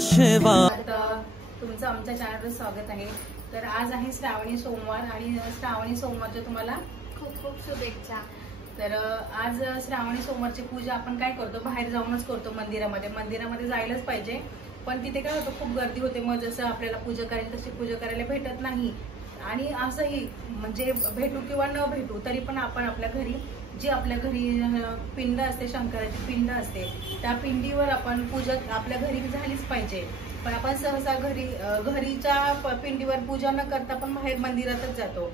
शिवा. तुमचं आमच्या चॅनलवर स्वागत आहे. तर आज आहे श्रावणी सोमवार आणि श्रावणी सोमवारच्या तुम्हाला खूप खूप शुभेच्छा. तर आज श्रावणी सोमवारची पूजा आपण काय करतो, बाहेर जाऊनच करतो. मंदिरामध्ये जायलाच पाहिजे, पण तिथे काय होतं, खूप गर्दी होते. मग जसं आपल्याला पूजा करायची तशी पूजा करायला भेटत नाही. आणि असंही म्हणजे भेटू किंवा न भेटू तरी पण आपण आपल्या घरी जी आपल्या घरी पिंड असते, शंकराची पिंड असते, त्या पिंडीवर आपण पूजा आपल्या घरी झालीच पाहिजे. पण आपण सहसा घरीच्या पिंडीवर पूजा न करता पण बाहेर मंदिरातच जातो.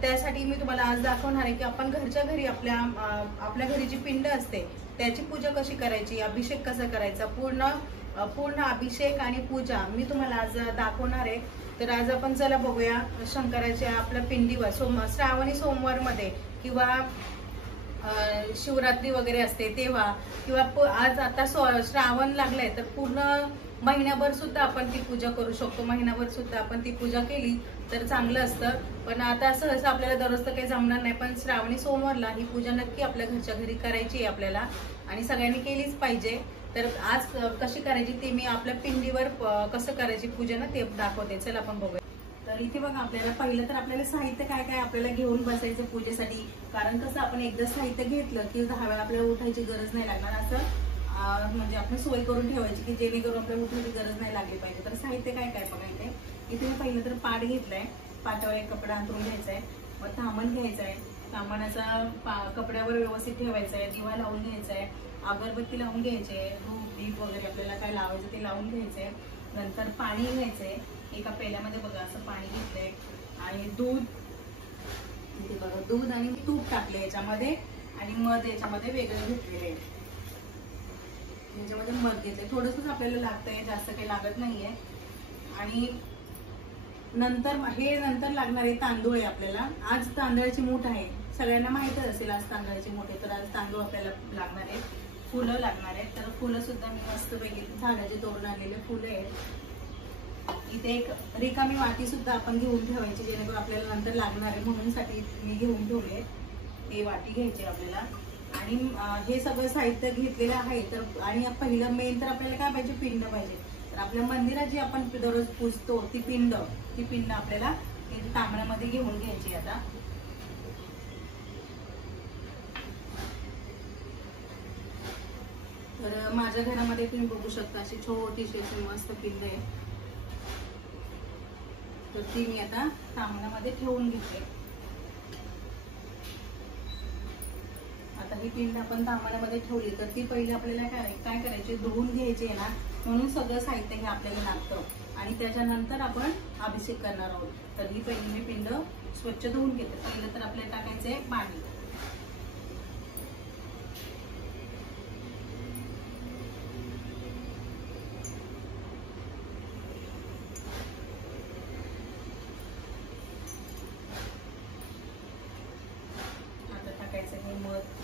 त्यासाठी मी तुम्हाला आज दाखवणार आहे की आपण घरच्या घरी आपल्या घरी जी पिंड असते त्याची पूजा कशी करायची, अभिषेक कसा करायचा, पूर्ण अभिषेक आणि पूजा मी तुम्हाला आज दाखवणार आहे. तर आज आपण चला बघूया शंकराच्या आपल्या पिंडीवर श्रावणी सोमवार मध्ये किंवा शिवरात्री वगैरे असते तेव्हा, किंवा आज आता श्रावण लागलाय तर पूर्ण महिन्याभर सुद्धा आपण ती पूजा करू शकतो. महिनाभर सुद्धा आपण ती पूजा केली तर चांगलं असतं. पण आता सहसा आपल्याला दररोज तर काही जमणार नाही, पण श्रावणी सोमवारला ही पूजा नक्की आपल्या घरच्या घरी करायची आहे आपल्याला, आणि सगळ्यांनी केलीच पाहिजे. तर आज कशी करायची ते मी आपल्या पिंडीवर कसं करायची पूजा ना ते दाखवते. चल आपण बघूया. तर इथे बघा, आपल्याला पहिलं तर आपल्याला साहित्य काय काय आपल्याला घेऊन बसायचं पूजेसाठी. कारण कसं आपण एकदा साहित्य घेतलं की 10 वेळा आपल्याला उठायची गरज नाही लागणार. असं म्हणजे आपण सोय करून ठेवायची की जेणेकरून आपल्याला उठायची गरज नाही लागली पाहिजे. तर साहित्य काय काय बघायचंय. इथे मी पहिलं तर पाट घेतलाय, पाटावर एक कपडा अंथरून घ्यायचा आहे. मग तामण घ्यायचा आहे, तामणाचा कपड्यावर व्यवस्थित ठेवायचा आहे. दिवा लावून घ्यायचा आहे, अगरबत्ती लावून घ्यायची आहे, धूप दीप वगैरे आपल्याला काय लावायचं ते लावून घ्यायचंय. नंतर पाणी घ्यायचंय, एका पेल्यामध्ये बघा असं पाणी घेतलंय. आणि दूध, इथे बघा दूध आणि तूप टाकले याच्यामध्ये, आणि मध याच्यामध्ये वेगळे घेतलेले. याच्यामध्ये मध घेतले, थोडंसंच आपल्याला लागतंय, जास्त काही लागत नाहीये. आणि नंतर लागणारे तांदूळ आहे आपल्याला. आज तांदळाची मूठ आहे, सगळ्यांना माहितच असेल आज तांदळाची मूठ आहे. तर आज तांदूळ आपल्याला लागणार आहे, फुलं लागणार आहेत. तर फुलं सुद्धा मी मस्त पैकी झाडाचे तोडून आणलेले फुलं आहेत. इथे एक रिकामी वाटी सुद्धा आपण घेऊन ठेवायची, जेणेकरून आपल्याला नंतर लागणार आहे म्हणून साठी मी घेऊन ठेवले. ते वाटी घ्यायची आपल्याला. आणि हे सगळं साहित्य घेतलेलं आहे. तर आणि पहिलं मेन तर आपल्याला काय पाहिजे, पिंड पाहिजे. तर आपल्या मंदिरात जी आपण दररोज पूजतो ती पिंड आपल्याला तांबड्यामध्ये घेऊन घ्यायची. आता तर माझ्या घरामध्ये तुम्ही बघू शकता अशी छोटीशी अशी मस्त पिंड आहे. तर ती मी आता तांबड्यामध्ये ठेवून घेते. आता ही पिंड आपण तांबड्यामध्ये ठेवली तर ती पहिले आपल्याला काय करायची, धुवून घ्यायची आहे ना. म्हणून सगळं साहित्य हे आपल्याला लागतं. आणि त्याच्यानंतर आपण अभिषेक करणार आहोत. तर ही पहिली मी पिंड स्वच्छ धुवून घेते. पहिलं तर आपल्याला टाकायचंय पाणी. आता टाकायचं हे मध.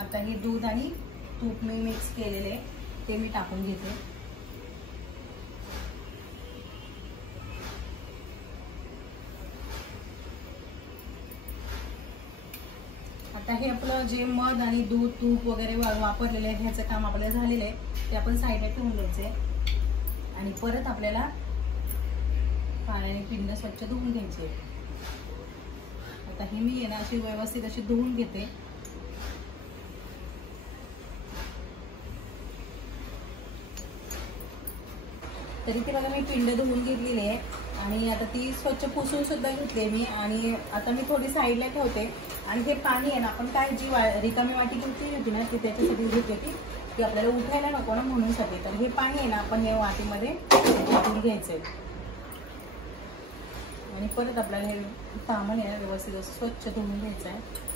आता हे दूध आणि तूप मी मिक्स केलेले ते मी टाकून घेते. आता हे आपलं जे मध आणि दूध तूप वगैरे वापरलेलं आहे ह्याचं काम आपल्याला झालेलं आहे. ते आपण साईडला ठेवून घ्यायचे. आणि परत आपल्याला पाण्याने पिंड स्वच्छ धुवून घ्यायची. आता ही मी ना अशी व्यवस्थित अशी धुवून घेते. तरी ती बघा मी पिंड धुवून घेतलेली आहे. आणि आता ती स्वच्छ पुसून सुद्धा घेतली मी. आणि आता मी थोडी साईडला ठेवते. आणि हे पाणी आहे ना, आपण काय जी रिकामी वाटी घेतली होती ना ती त्याच्यासाठी घेतली होती की आपल्याला उठायला नको ना म्हणून साठी. तर हे पाणी आहे ना आपण या वाटीमध्ये टाकून घ्यायचंय. आणि परत आपल्याला हे सामान आहे ना व्यवस्थित असं स्वच्छ धुवून घ्यायचं आहे.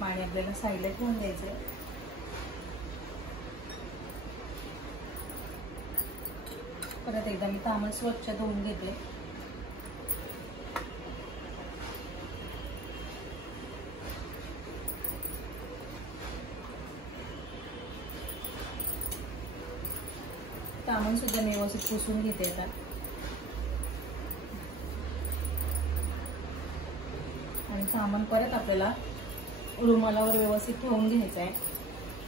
पाणी आपल्याला साईडला ठेवून द्यायचंय. परत एकदा मी तांबड स्वच्छ धुवून घेते. तांबड सुद्धा मी व्यवस्थित पुसून घेते आता. आणि सामान परत आपल्याला रुमालावर व्यवस्थित ठेवून घ्यायचं आहे.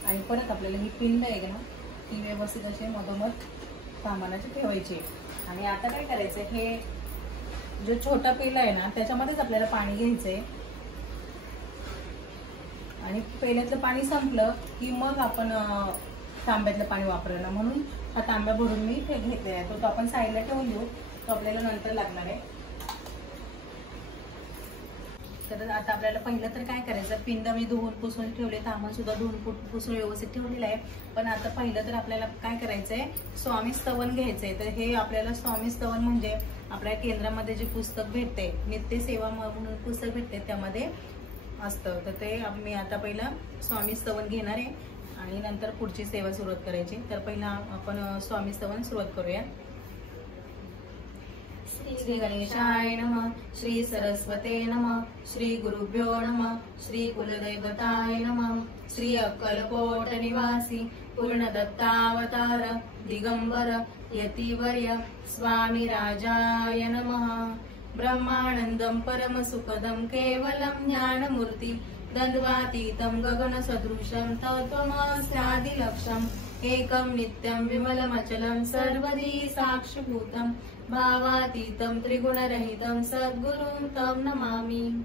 आणि परत आपल्याला ही पिंड आहे ना ती व्यवस्थित असे मधोमध सामानाची ठेवायची. आणि आता काय करायचंय, हे जो छोटा पेला आहे ना त्याच्यामध्येच आपल्याला पाणी घ्यायचंय. आणि पेल्यातलं पाणी संपलं की मग आपण तांब्यातलं पाणी वापरणार, म्हणून हा तांब्या भरून मी ते घेतलेला आहे. तो आपण साईडला ठेवून देऊ, तो आपल्याला नंतर लागणार आहे. तर आता आपल्याला पहिलं तर काय करायचं, पिंड मी धुवून पुसून ठेवले, तांबण सुद्धा धुवून पुसून व्यवस्थित ठेवलेलं आहे. पण आता पहिलं तर आपल्याला काय करायचंय, स्वामी स्तवन घ्यायचंय. तर हे आपल्याला स्वामी स्तवन म्हणजे आपल्या केंद्रामध्ये जे पुस्तक भेटते, नित्य सेवा म्हणून पुस्तक भेटते, त्यामध्ये असतं. तर ते मी आता पहिला स्वामी स्तवन घेणार आहे आणि नंतर पुढची सेवा सुरुवात करायची. तर पहिला आपण स्वामी स्तवन सुरुवात करूया. श्री गणेशाय नमः, श्री सरस्वते नमः, श्री गुरुभ्यो नमः, श्री कुलदैवताय नमः, श्री अक्कलकोट निवासी पूर्णदत्तावतार दिगंबर यतिवर्य स्वामी राजाय नमः. ब्रह्मानंदं परमसुखदं केवलं ज्ञानमूर्ति द्वन्द्वातीतं गगनसदृशं तत्त्वमस्यादिलक्ष्यम् एकं नित्यं विमलमचलं सर्वदी साक्षिभूतं भावातीतं त्रिगुणरहितं सद्गुरुं तं नमामि.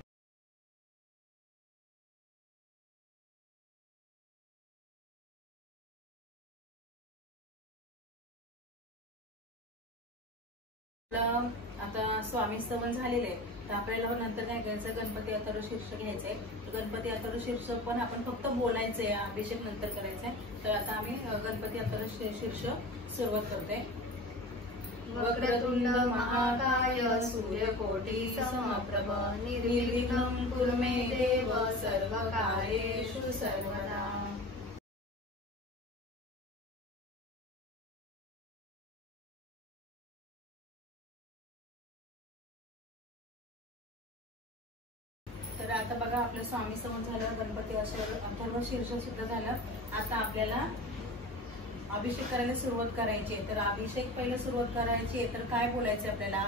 आता स्वामी स्तवन झालेले आहे. तर आपल्याला नंतर काय करायचं, गणपती अथर्वशीर्ष घ्यायचंय. गणपती अथर्वशीर्ष पण आपण फक्त बोलायचंय, अभिषेक नंतर करायचंय. तर आता आम्ही गणपती अथर्वशीर्ष सुरुवात करते. वक्रतुंड महाकाय सूर्यकोटि समप्रभ निर्विघ्नं कुरु मे देव सर्वकार्येषु सर्वदा. तर आता बघा आपलं स्वामी स्तवन झालं, गणपती अथर्वशीर्ष सुद्धा झालं. आता आपल्याला अभिषेक करायला सुरुवात करायची आहे. तर अभिषेक पहिलं सुरुवात करायची आहे, तर काय बोलायचं आपल्याला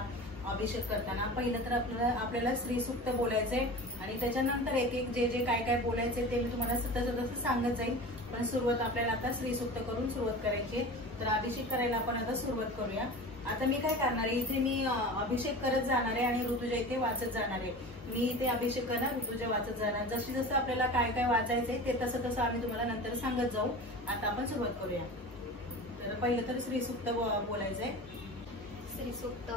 अभिषेक करताना, पहिलं तर आपल्याला श्री सूक्त बोलायचंय. आणि त्याच्यानंतर एक एक जे जे काय काय बोलायचंय ते मी तुम्हाला सतत सांगत जाईल. पण सुरुवात आपल्याला आता श्री सूक्त करून सुरुवात करायची आहे. तर अभिषेक करायला आपण आता सुरुवात करूया. आता मी काय करणार आहे, इथे मी अभिषेक करत जाणार आहे आणि ऋतुजा इथे वाचत जाणार आहे. मी इथे अभिषेक करणार, ऋतुजा वाचत जाणार. जशी जसं आपल्याला काय काय वाचायचंय ते तसं तसं आम्ही तुम्हाला नंतर सांगत जाऊ. आता आपण सुरुवात करूया. तर पहिलं तर श्री सूक्त बोलायचंय. श्री सूक्त.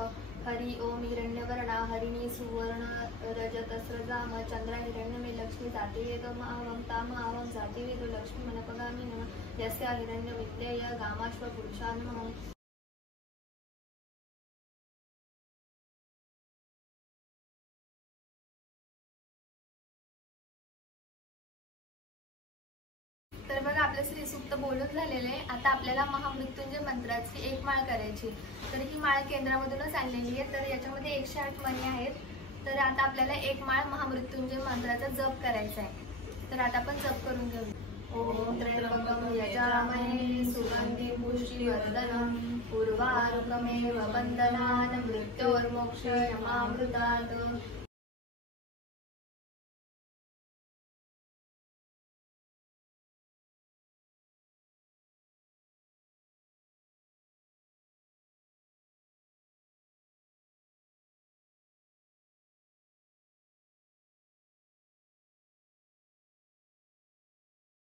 हरि ओम हिरण्यवर्णा हरिणी सुवर्ण रजतस्रजाम चंद्र हिरण्यमे लक्ष्मी जातिवेद मावं तामावं जातिवेद लक्ष्मी मनपगामी नमः यस्या हिरण्यविद्येय गामाश्व पुरुषा नमः. तर बघा आपलं श्री सूक्त बोलून झालेलं आहे. आता आपल्याला महामृत्युंजय मंत्राची एक माळ करायची. तर ही माळ केंद्रामधूनच आणलेली आहे. तर याच्यामध्ये 108 मणी आहेत. तर आता आपल्याला एक माळ महामृत्युंजय मंत्राचा जप करायचा आहे. तर आता आपण जप करून घेऊ. ओम त्र्यंबकं यजामहे सुगन्धिं पुष्टिवर्धनं उर्वारुकमेव बन्धनान् मृत्योर्मोक्षयमामृतात्.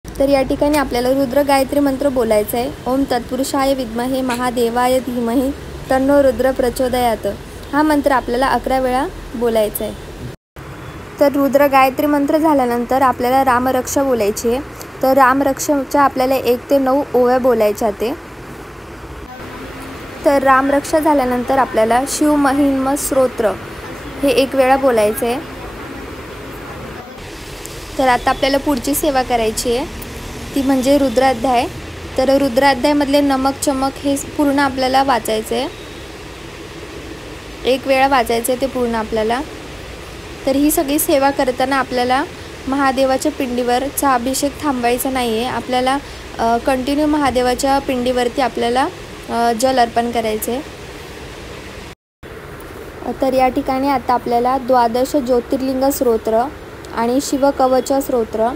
तर या ठिकाणी आपल्याला रुद्र गायत्री मंत्र बोलायचा आहे. ओम तत्पुरुषाय विद्महे महादेवाय धीमहि तन्नो रुद्र प्रचोदयात. हा मंत्र आपल्याला 11 वेळा बोलायचा आहे. तर रुद्र गायत्री मंत्र झाल्यानंतर आपल्याला रामरक्षा बोलायची आहे. तर रामरक्षाच्या आपल्याला 1 ते 9 ओव्या बोलायच्या ते. तर रामरक्षा झाल्यानंतर आपल्याला शिव महिम स्तोत्र हे 1 वेळा बोलायचं आहे. तर आता आपल्याला पुढची सेवा करायची आहे, ती म्हणजे रुद्राध्याय. तर रुद्राध्यायमधले नमक चमक हे पूर्ण आपल्याला वाचायचं आहे, एक वेळा वाचायचं आहे ते पूर्ण आपल्याला. तर ही सगळी सेवा करताना आपल्याला महादेवाच्या पिंडीवरचा अभिषेक थांबवायचा नाही आहे, आपल्याला कंटिन्यू महादेवाच्या पिंडीवरती आपल्याला जल अर्पण करायचे आहे. तर या ठिकाणी आता आपल्याला 12 ज्योतिर्लिंग स्तोत्र आणि शिवकवच स्तोत्र,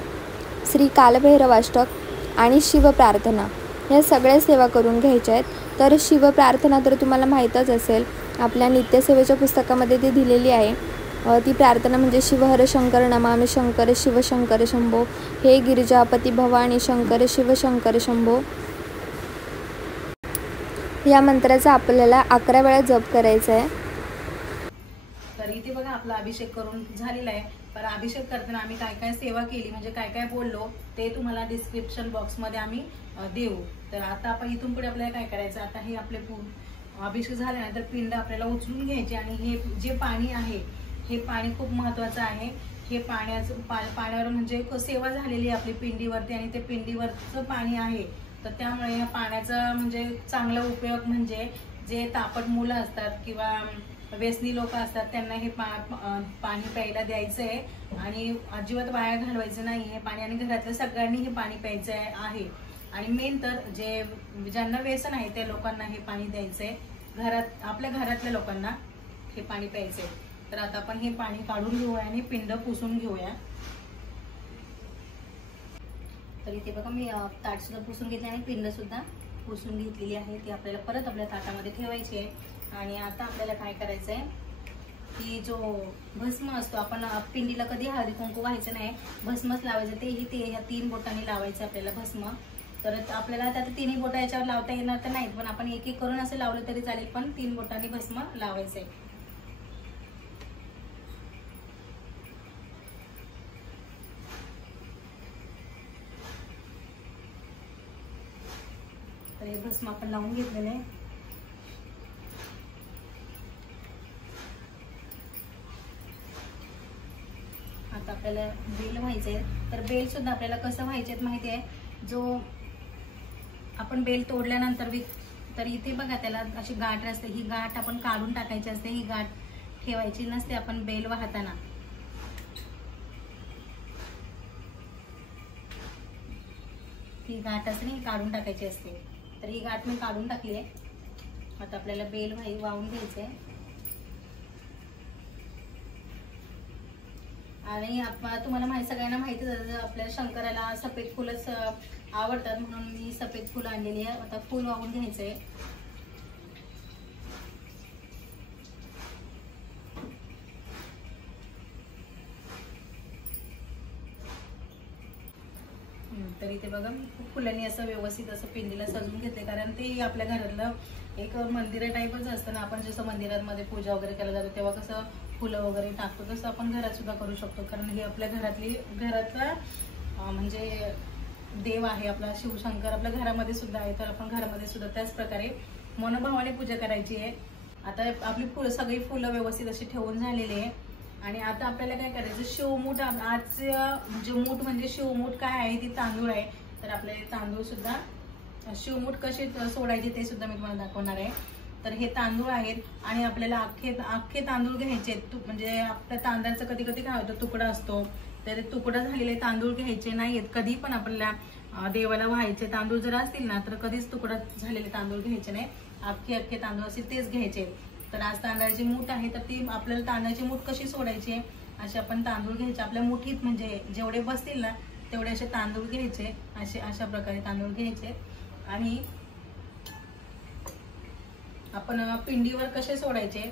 श्री कालभैरवाष्टक आणि शिवप्रार्थना ह्या सगळ्या सेवा करून घ्यायच्या आहेत. तर शिवप्रार्थना तर तुम्हाला माहीतच असेल, आपल्या नित्यसेवेच्या पुस्तकामध्ये ती दिलेली आहे. ती प्रार्थना म्हणजे शिवहर शंकर नमामि शंकर शिवशंकर शंभो, हे गिरिजापती भवानी शंकर शिवशंकर शंभो. या मंत्राचा आपल्याला 11 वेळा जप करायचा आहे. तर इथे बघा आपला अभिषेक करून झालेला आहे. पण अभिषेक करताना आम्ही काय काय सेवा केली म्हणजे काय काय बोललो ते तुम्हाला डिस्क्रिप्शन बॉक्समध्ये आम्ही देऊ. तर आता आपण इथून पुढे आपल्याला काय करायचं, आता हे आपले अभिषेक झाल्यानंतर पिंड आपल्याला उचलून घ्यायचे आणि हे जे पाणी आहे हे पाणी खूप महत्त्वाचं आहे. हे पाण्यावर म्हणजे सेवा झालेली आहे आपली पिंडीवरती आणि ते पिंडीवरचं पाणी आहे. तर त्यामुळे या पाण्याचा म्हणजे चांगला उपयोग म्हणजे जे तापट मुलं असतात किंवा व्यसनी लोक असतात त्यांना हे पाणी प्यायला द्यायचं आहे आणि अजिबात वाया घालवायचं नाही हे पाणी. आणि घरातल्या सगळ्यांनी हे पाणी प्यायचं आहे. आणि मेन तर जे ज्यांना व्यसन आहे त्या लोकांना हे पाणी द्यायचं आहे, आपल्या घरातल्या लोकांना हे पाणी प्यायचं आहे. तर आता आपण हे पाणी काढून घेऊया आणि पिंड पुसून घेऊया. तर इथे बघा मी ताट सुद्धा पुसून घेतले आणि पिंड सुद्धा पुसून घेतलेली आहे. ती आपल्याला परत आपल्या ताटामध्ये ठेवायची आहे. आणि आता आपल्याला काय करायचं आहे की जो भस्म असतो, आपण पिंडीला कधी हळदी कुंकू व्हायचं नाही, भस्मच लावायचं. तेही ते ह्या 3 बोटांनी लावायचं आपल्याला भस्म. तर आपल्याला आता 3 बोटा याच्यावर लावता येणार तर नाहीत, पण आपण एक एक करून असं लावलं तरी चालेल, पण 3 बोटांनी भस्म लावायचं आहे. तर हे भस्म आपण लावून घेतलेलं आहे. आता आपल्याला बेल व्हायचे तर बेल सुद्धा आपल्याला कसं व्हायचे माहिती आहे, जो आपण बेल तोडल्यानंतर तर इथे बघा त्याला अशी गाठ असते, ही गाठ आपण काढून टाकायची असते, ही गाठ ठेवायची नसते. आपण बेल वाहताना ही गाठ असते ही काढून टाकायची असते. तर ही गाठ मी काढून टाकली आहे. आता आपल्याला बेल वाहून घ्यायचे आणि तुम्हाला सगळ्यांना माहितीच आहे आपल्या शंकराला सफेद फुलंच आवडतात म्हणून मी सफेद फुलं आणलेली आहे. आता फुल वाहून घ्यायचंय. तर इथे बघा फुलांनी असं व्यवस्थित असं पिंडीला सजवून घेतले, कारण ते आपल्या घरातलं एक मंदिर टाईपच असतं ना. आपण जसं मंदिरांमध्ये पूजा वगैरे केला जातो तेव्हा कसं फुलं वगैरे टाकतो तसं आपण घरात सुद्धा करू शकतो, कारण हे आपल्या घरातला म्हणजे देव आहे आपला शिवशंकर आपल्या घरामध्ये सुद्धा आहे. तर आपण घरामध्ये सुद्धा त्याच प्रकारे मनोभावाने पूजा करायची आहे. आता आपली सगळी फुलं व्यवस्थित अशी ठेवून झालेली आहे. आणि आता आपल्याला काय करायचं, शिवमूठ आज म्हणजे मूठ म्हणजे शिवमूठ काय आहे ती तांदूळ आहे. तर आपल्याला तांदूळ सुद्धा शिवमूठ कसे सोडायचे ते सुद्धा मी तुम्हाला दाखवणार आहे. तर हे तांदूळ आहेत आणि आपल्याला अख्खे तांदूळ घ्यायचे. म्हणजे आपल्या तांदळाचा कधी कधी काय होतं तुकडा असतो, तर तुकडा झालेले तांदूळ घ्यायचे नाहीत. कधी पण आपल्याला देवाला व्हायचे तांदूळ जर असतील ना तर कधीच तुकडा झालेले तांदूळ घ्यायचे नाही. अख्खे तांदूळ असतील तेच घ्यायचे. तर आज तांदळाची मूठ आहे तर ती आपल्याला तांदळाची मूठ कशी सोडायची असे आपण तांदूळ घ्यायचे. आपल्या मुठीत म्हणजे जेवढे बसतील ना तेवढे असे तांदूळ घ्यायचे. अशा प्रकारे तांदूळ घ्यायचे आणि आपण पिंडीवर कसे सोडायचे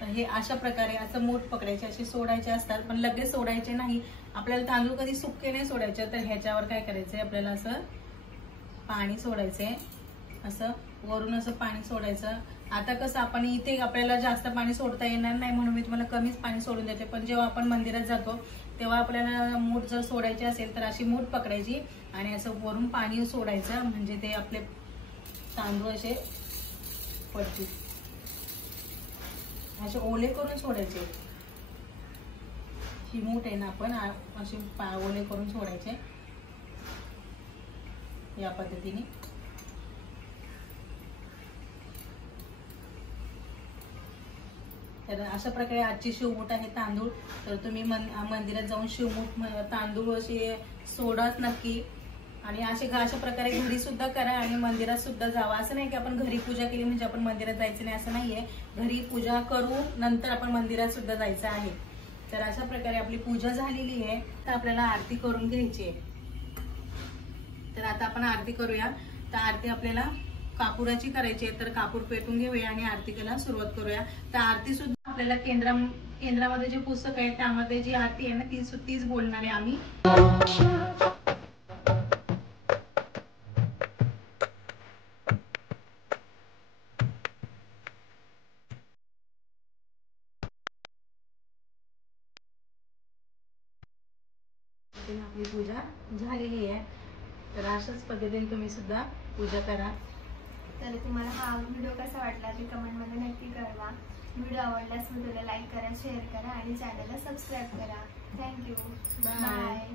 तर हे अशा प्रकारे असं मूठ पकडायचे, असे सोडायचे असतात. पण लगेच सोडायचे नाही. आपल्याला तांदूळ कधी सुके नाही सोडायचे. तर ह्याच्यावर काय करायचंय, आपल्याला असं पाणी सोडायचंय, असं वरून असं पाणी सोडायचं. आता कसं आपण इथे आपल्याला जास्त पाणी सोडता येणार नाही म्हणून मी तुम्हाला कमीच पाणी सोडून देते. पण जेव्हा आपण मंदिरात जातो तेव्हा आपल्याला मूठ जर सोडायची असेल तर अशी मूठ पकडायची आणि असं वरून पाणी सोडायचं, म्हणजे ते आपले तांदूळ असे पडतील. असे ओले करून सोडायचे. ही मूठ आहे ना आपण असे ओले करून सोडायचे. या पद्धतीने. तर अशा प्रकारे आजची शिवमूठ आहे तांदूळ. तर तुम्ही मंदिरात जाऊन शिवमूठ तांदूळ असे सोडत नक्की. आणि अशा प्रकारे घरी सुद्धा करा आणि मंदिरात सुद्धा जावा. असं नाही की आपण घरी पूजा केली म्हणजे आपण मंदिरात जायचं नाही, असं नाहीये. घरी पूजा करू नंतर आपण मंदिरात सुद्धा जायचं आहे. तर अशा प्रकारे आपली पूजा झालेली आहे. तर आपल्याला आरती करून घ्यायची आहे. तर आता आपण आरती करूया. तर आरती आपल्याला कापुराची करायची आहे. तर कापूर पेटून घेऊया आणि आरती करायला सुरुवात करूया. तर आरती सुद्धा आपल्याला केंद्रामध्ये जे पुस्तक आहे त्यामध्ये जी आरती आहे ना तीच बोलणार आहे आम्ही. आपली पूजा झालेली आहे. तर अशाच पद्धतीने तुम्ही सुद्धा पूजा करा. तर तुम्हाला हा व्हिडिओ कसा वाटला ते कमेंटमध्ये नक्की कळवा. व्हिडिओ आवडल्यास व्हिडिओला लाईक करा, शेअर करा आणि चॅनलला सबस्क्राईब करा. थँक्यू. बाय.